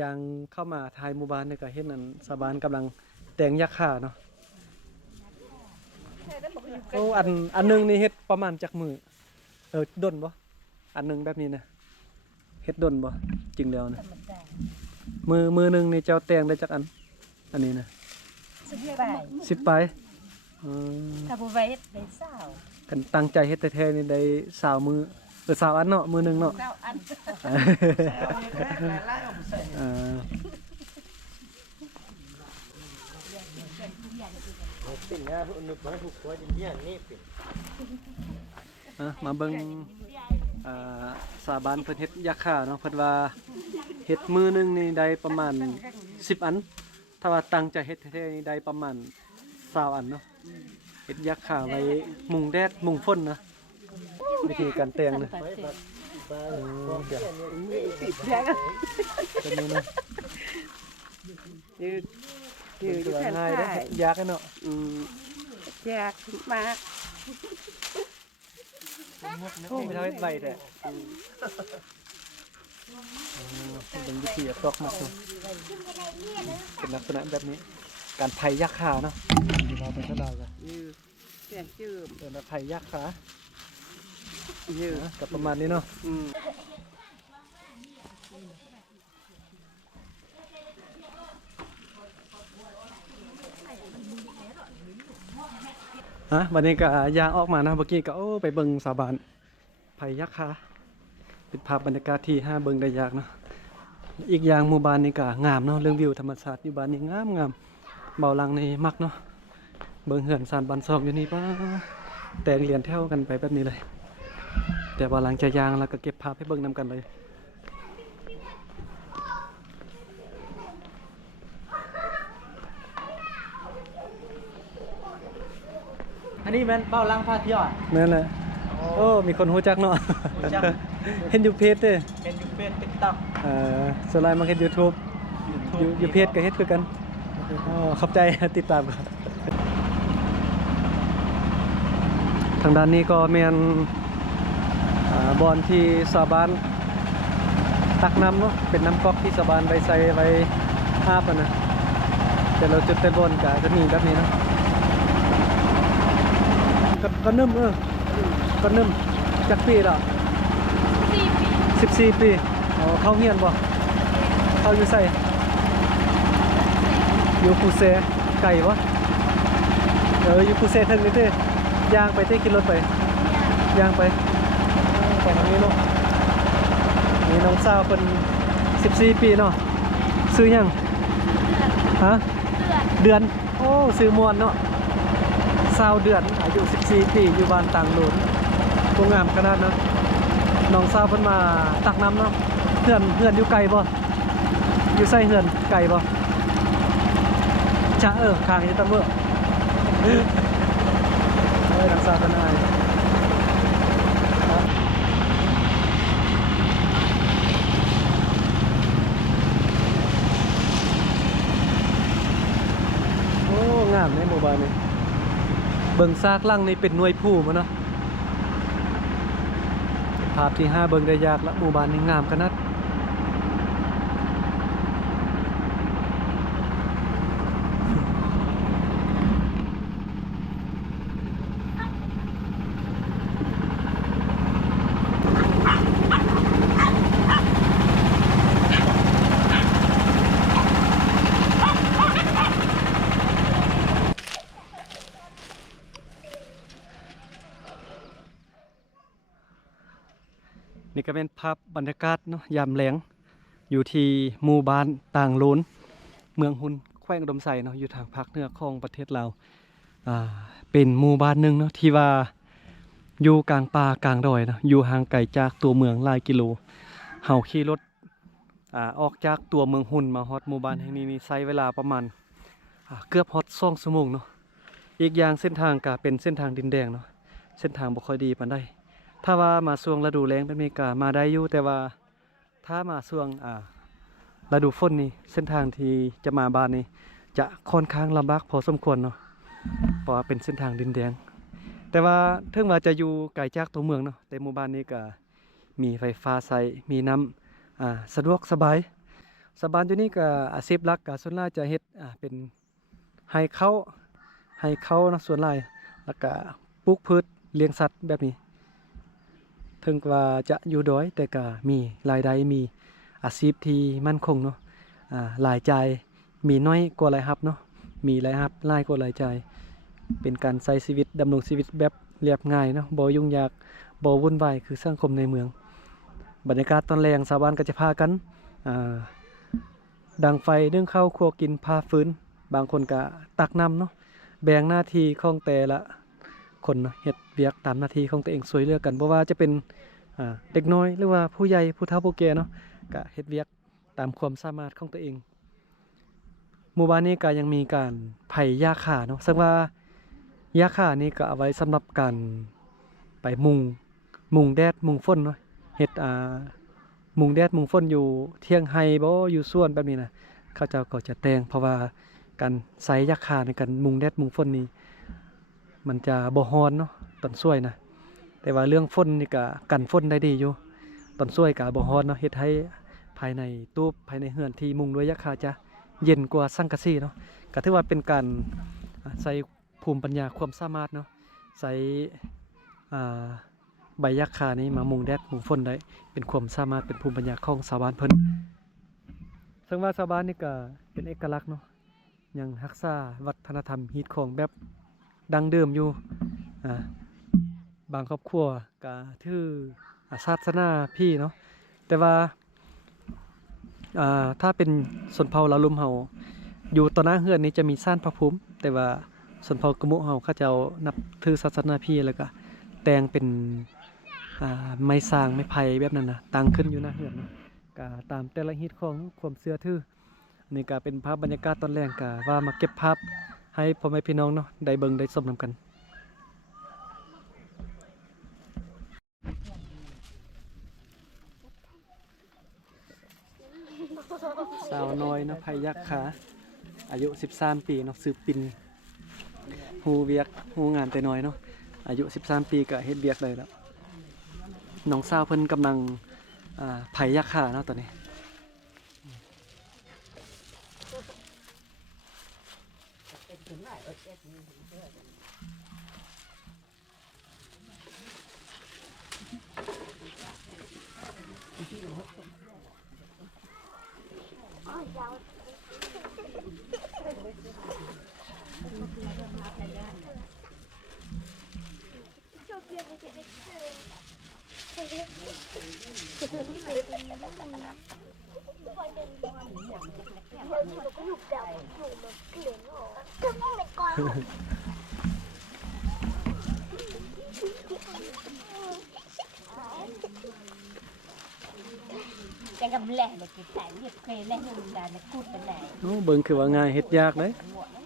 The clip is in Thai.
ยางเข้ามาทายหมู่บ้านนี่ก็เห็นนั่นชาวบ้านกำลังแต่งยักษ์ข่าเนาะโอ้อันนึงนี่เฮ็ดประมาณจักมือดนบ่อันนึงแบบนี้นะเฮ็ดดนบ่จริงแล้วนะมือนึงนี่เจ้าแต่งได้จักอันนี้นะ10 ปลายถ้าบ่ไว้ได้20กันตั้งใจเฮ็ดแท้ๆนี่ได้20มือ20อันเนาะมือนึงเนาะ20อันปิ่นนะพวกนึกมาถูกตัวจริงๆนี่ปิ่นมาเบิ่งสาบานเพิ่นเฮ็ดยักษ์ข่าเนาะเพิ่นว่าเฮ็ดมือนึงนี่ได้ประมาณ10อันถ้าว่าตั้งใจเฮ็ดแท้ๆนี่ได้ประมาณ20อันเนาะเฮ็ดยักษ์ข่าไว้มุงแดดมุงฝนนะวิธีการแต่งนะติดแล้ตัวนี้นะยืดง่ายได้ยากเนาะยากมากโอ้ไม่เท่าเฮ็ดใบแต่เป็นวิธีตอกมาเป็นลักษณะแบบนี้การไผ่ยักษ์ขาเนาะเราเป็นเท่าไหร่กันเปลี่ยนชื่อเป็นไผ่ยักษ์ขากับประมาณนี้เนาะวันนี้ก็ยางออกมานะเมื่อกี้ก็ไปเบิ่งสาบานไผ่ยักษ์ขาเป็นภาพบรรยากาศที่เบิ่งได้ยากเนาะอีกอย่างหมู่บ้านนี้ก็งามเนาะเรื่องวิวธรรมชาติอยู่บ้านนี้งามเบาลังในมักเนาะเบิ่งเหือนซานบ้านซอกอยู่นี่ป้าแต่งเหรียญแถวกันไปแบบนี้เลยแต่ว่าหลังจากยางแล้วก็เก็บภาพให้เบิ่งนำกันเลยอันนี้แม่นเบ้าล้างผ้าเที่ยวนั่นแหละโอ้มีคนรู้จักเนาะเห็นอยู่เพจเด้เห็นอยู่เฟซ TikTok ส่วนไลน์มาเฮ็ด YouTube อยู่เพจก็เฮ็ดคือกันขอบใจติดตามครับทางด้านนี้ก็แม่นบอนที่ชาวบ้านตักน้ำเนาะเป็นน้ำก๊อกที่ชาวบ้านไว้ใส่ไว้อาบนะแต่เราจุดแต่บนก็จะมีแบบนี้เนาะก็นึ่มก็นึ่มจักปีละ14 ปีเข้าเฮียนบ่เข้าอยู่ใส่อยู่ภูเซไก่บ่อยู่ภูเซถึงนี่เด้ย่างไปที่กินรถไปย่างไปทางนี้เนาะนี่น้องสาวเพิ่น14 ปีเนาะซื้อหยังเดือนโอ้ซื้อมวนเนาะ20 เดือนอายุ14 ปีอยู่บ้านต่างโหลนโรงงามขนาดเนาะน้องสาวเพิ่นมาตักน้ำเนาะเฮือนอยู่ไกลบ่อยู่ใส่เฮือนไกลบ่จะข้างอยู่ตะเมื่อน้องสาวเพิ่นอายโอ้งามในหมู่บ้านนี้เบิ่งซากลังนี่เป็นหน่วยผู้มาเนาะภาพที่5เบิ่งได้ยากละหมู่บ้านนี้งามขนาดนี่ก็เป็นภาพบรรยากาศเนาะยามแลงอยู่ที่หมู่บ้านต่างโลนเมืองหุนแขวงอุดมไซเนาะอยู่ทางภาคเหนือของประเทศลาวเป็นหมู่บ้านหนึ่งเนาะที่ว่าอยู่กลางป่ากลางดอยเนาะอยู่ห่างไกลจากตัวเมืองหลายกิโลเฮาขี่รถออกจากตัวเมืองหุนมาฮอดหมู่บ้านแห่งนี้นี่ใช้เวลาประมาณเกือบฮอด2 ชั่วโมงเนาะอีกอย่างเส้นทางก็เป็นเส้นทางดินแดงเนาะเส้นทางบ่ค่อยดีปานใดถ้าว่ามาช่วงฤดูแล้งเป็นเมกามาได้อยู่แต่ว่าถ้ามาช่วงฤดูฝนนี่เส้นทางที่จะมาบ้านนี้จะค่อนข้างลำบากพอสมควรเนาะเพราะว่าเป็นเส้นทางดินแดงแต่ว่าถึงว่าจะอยู่ไกลจากตัวเมืองเนาะแต่หมู่บ้านนี้ก็มีไฟฟ้าใช้มีน้ำสะดวกสบาย ชาวบ้านอยู่นี่ก็อาชีพหลักก็ส่วนหลายจะเฮ็ดเป็นให้ข้าวนะส่วนหลายแล้วก็ปลูกพืชเลี้ยงสัตว์แบบนี้ถึงว่าจะอยู่ดอยแต่ก็มีรายได้มีอาชีพที่มั่นคงเนาะรายจ่ายมีน้อยกว่ารายรับเนาะมีรายรับหลายกว่ารายจ่ายเป็นการใช้ชีวิตดำรงชีวิตแบบเรียบง่ายเนาะบ่ยุ่งยากบ่วุ่นวายคือสังคมในเมืองบรรยากาศตอนแลงชาวบ้านก็จะพากันดังไฟนึ่งข้าวครัวกินพาฟื้นบางคนก็ตักน้ำเนาะแบ่งหน้าที่ของแต่ละคนเนาะเฮ็ดเวียกตามหน้าที่ของตัวเองช่วยเหลือกันบ่ว่าจะเป็นเด็กน้อยหรือว่าผู้ใหญ่ผู้เฒ่าผู้แก่เนาะก็เฮ็ดเวียกตามความสามารถของตัวเองหมู่บ้านนี้ก็ยังมีการไผ่หญ้าคาเนาะซึ่งว่าหญ้าคานี่ก็เอาไว้สำหรับการไปมุงแดดมุงฝนเนาะเฮ็ดมุงแดดมุงฝนอยู่เที่ยงไฮบ่อยู่สวนแบบนี้นะเขาเจ้าก็จะแต่งเพราะว่าการใส่หญ้าคาในการมุงแดดมุงฝนนี่มันจะบ่ร้อนเนาะตอนช่วยนะแต่ว่าเรื่องฝนนี่ก็กันฝนได้ดีอยู่ตอนช่วยก็บ่ร้อนเนาะเฮ็ดให้ภายในตู้ภายในเรือนที่มุงด้วยหญ้าคาจะเย็นกว่าสังกะสีเนาะก็ถือว่าเป็นการใส่ภูมิปัญญาความสามารถเนาะใส่ใบหญ้าคานี้มามุงแดดมุงฝนได้เป็นความสามารถเป็นภูมิปัญญาของชาวบ้านเพิ่นซึ่งว่าชาวบ้านนี่ก็เป็นเอกลักษณ์เนาะยังรักษาวัฒนธรรมฮีตของแบบดังเดิมอยู่บางครอบครัวก็ถือศาสนาพี่เนาะแต่ว่าถ้าเป็นชนเผ่าลาลุมเฮาอยู่ต่อหน้าเฮือนนี้จะมีศาลพระภูมิแต่ว่าชนเผ่ากะมุเฮาเขาเจ้านับถือศาสนาพี่แล้วก็แต่งเป็นไม้สร้างไม้ไผ่แบบนั้นนะตั้งขึ้นอยู่หน้าเฮือนนะก็ตามแต่ละฮีตของความเชื่อถือนี่ก็เป็นภาพบรรยากาศตอนแรกก็ว่ามาเก็บภาพให้พ่อแม่พี่น้องเนาะได้เบิ่งได้ชมนำกันสาวน้อยเนาะไผ่ยักษ์ขาอายุ13ปีเนาะสืบปินฮูเวียกฮูงานแต่น้อยเนาะอายุ13ปีก็เฮ็ดเวียกได้แล้วน้องสาวเพิ่นกำลังไผ่ยักษ์ขาเนาะตอนนี้จังกับแหล่เลยกินแต่เรียบเคยแหล่หุ่นดานะกูดเป็นไหน โอ้เบิ่งคือว่าง่ายเฮ็ดยากเด้ หมวดนะ